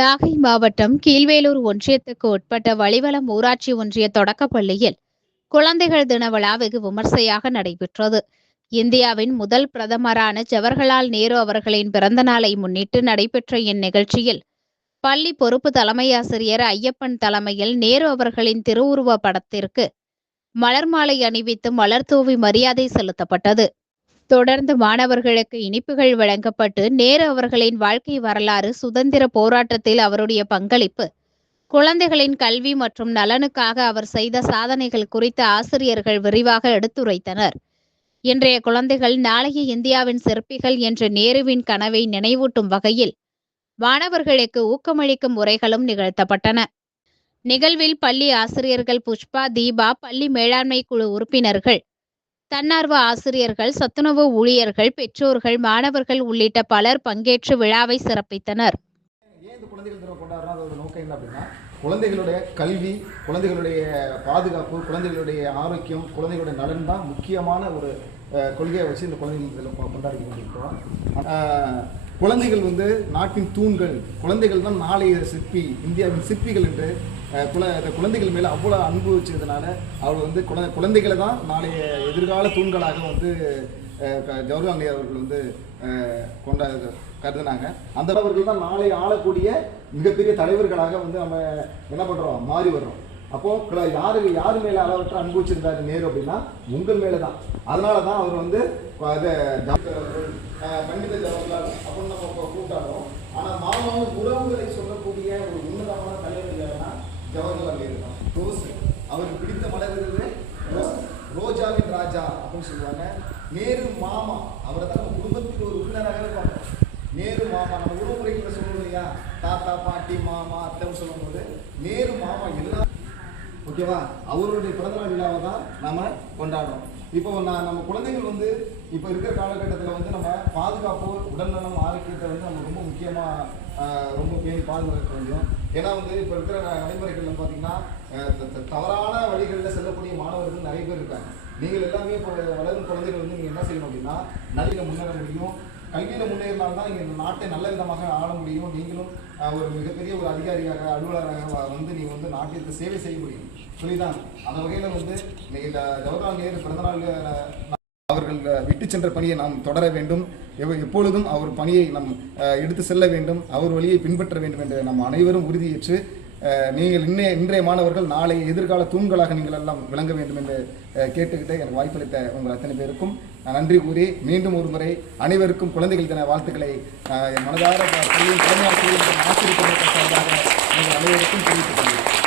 நாகை மாவட்டம் கீழ்வேலூர் ஒன்றியத்துக்கு உட்பட்ட வழிவளம் ஊராட்சி ஒன்றிய தொடக்கப் பள்ளியில் குழந்தைகள் தின விழா வெகு விமர்சையாக நடைபெற்றது. இந்தியாவின் முதல் பிரதமரான ஜவஹர்லால் நேரு அவர்களின் பிறந்த நாளை முன்னிட்டு நடைபெற்ற இந்நிகழ்ச்சியில் பள்ளி பொறுப்பு தலைமையாசிரியர் ஐயப்பன் தலைமையில் நேரு அவர்களின் திருவுருவ படத்திற்கு மலர் மாலை அணிவித்து மலர் தூவி மரியாதை செலுத்தப்பட்டது. தொடர்ந்து மாணவர்களுக்கு இனிப்புகள் வழங்கப்பட்டு நேரு அவர்களின் வாழ்க்கை வரலாறு சுதந்திர போராட்டத்தில் அவருடைய பங்களிப்பு குழந்தைகளின் கல்வி மற்றும் நலனுக்காக அவர் செய்த சாதனைகள் குறித்து ஆசிரியர்கள் விரிவாக எடுத்துரைத்தனர். இன்றைய குழந்தைகள் நாளைய இந்தியாவின் சிற்பிகள் என்ற நேருவின் கனவை நினைவூட்டும் வகையில் மாணவர்களுக்கு ஊக்கமளிக்கும் உரைகளும் நிகழ்த்தப்பட்டன. நிகழ்வில் பள்ளி ஆசிரியர்கள் புஷ்பா தீபா பள்ளி மேலாண்மை குழு உறுப்பினர்கள் தன்னார்வ ஆசிரியர்கள் சத்துணவு ஊழியர்கள் பெற்றோர்கள் மாணவர்கள் உள்ளிட்ட பலர் பங்கேற்று விழாவை சிறப்பித்தனர். குழந்தைகளுடைய கல்வி குழந்தைகளுடைய பாதுகாப்பு குழந்தைகளுடைய ஆரோக்கியம் குழந்தைகளுடைய நலன் தான் முக்கியமான ஒரு கொள்கையை வச்சு இந்த குழந்தைகள் தினம் கொண்டாடி கொண்டிருக்கிறோம் குழந்தைகள் வந்து நாட்டின் தூண்கள் குழந்தைகள் தான் நாளைய சிற்பி இந்தியாவின் சிற்பிகள் என்று குல குழந்தைகள் மேலே அவ்வளோ அன்பு வச்சதுனால அவர் வந்து குழந்தை குழந்தைகளை தான் நாளைய எதிர்கால தூண்களாக வந்து க- ஜவஹர்லால் நேரு அவர்கள் வந்து கொண்டா கருதுனாங்க. அந்த அவர்கள் தான் நாளை ஆளக்கூடிய மிகப்பெரிய தலைவர்களாக வந்து நம்ம என்ன பண்ணுறோம் மாறி வர்றோம். அப்போ யாரு யார் மேலே அளவற்ற அன்பு வச்சிருந்தாரு நேரு அப்படின்னா உங்கள் மேலே தான் அதனால தான் அவர் வந்து அதை பண்டித ஜவஹர்லால் அப்படின்னு நம்ம கூ- கூப்பிட்டாலும் ஆனால் மாமாவும் உறவுகளை சொல்லக்கூடிய ஒரு உன்னதமான தலைவர் யாருன்னா ஜவஹர்லால் நேரு தான். ரோஸ் அவருக்கு பிடித்த மலர்கிறது ரோஸ் ரோஜாவின் ராஜா அப்படின்னு சொல்லுவாங்க. நேரு மாமா அவரை தான் நம்ம குடும்பத்தில் ஒரு உறுப்பினராகவே பார்ப்போம் நேரு மாமா நம்ம உறவுமுறைகளை சொல்லுவோம் இல்லையா? தாத்தா பாட்டி மாமா அத்தைன்னு சொல்லும்போது நேரு மாமா எல்லா ஓகேவா? அவருடைய பிறந்தநாள் விழாவை தான் நம்ம கொண்டாடுறோம். இப்போ நான் நம்ம குழந்தைகள் வந்து இப்போ இருக்கிற காலகட்டத்தில் வந்து நம்ம பாதுகாப்பு உடல்நலம் ஆரோக்கியத்தை வந்து நம்ம ரொம்ப முக்கியமாக ரொம்ப பேணி பாதுகாக்க வேண்டும். ஏன்னா வந்து இப்போ இருக்கிற நடைமுறைகள்ல பார்த்தீங்கன்னா த- த- தவறான வழிகளில் செல்லக்கூடிய மாணவர்கள் நிறைய பேர் இருக்காங்க. நீங்கள் எல்லாமே இப்போ வளரும் குழந்தைகள் வந்து நீங்கள் என்ன செய்யணும் அப்படின்னா நல்ல முன்னேற முடியும். கல்வியில் முன்னேறினால்தான் இங்கே நாட்டை நல்ல விதமாக ஆள முடியும். நீங்களும் ஒரு மிகப்பெரிய ஒரு அதிகாரியாக அலுவலராக வந்து நீங்கள் வந்து நாட்டிற்கு சேவை செய்ய முடியும். சொல்லிதான். அந்த வகையில் வந்து இன்னைக்கு ஜவஹர்லால் நேரு பிறந்தநாள் அவர்கள் விட்டு சென்ற பணியை நாம் தொடர வேண்டும். எவ- எப்பொழுதும் அவர் பணியை நாம் எடுத்து செல்ல வேண்டும். அவர் வழியை பின்பற்ற வேண்டும் என்று நாம் அனைவரும் உறுதியேற்று நீங்கள் இன்றைய இன்றைய மாணவர்கள் நாளை எதிர்கால தூண்களாக நீங்கள் எல்லாம் விளங்க வேண்டும் என்று கேட்டுக்கிட்டு எனக்கு வாய்ப்பளித்த உங்கள் அத்தனை பேருக்கும் நான் நன்றி கூறி மீண்டும் ஒரு முறை அனைவருக்கும் குழந்தைகள் தின வாழ்த்துக்களை என் மனதார பள்ளியின் தலைமையாசிரியர் ஆசிரியர் சார்பாக நீங்கள் அனைவருக்கும் தெரிவித்துக் கொள்கிறேன்.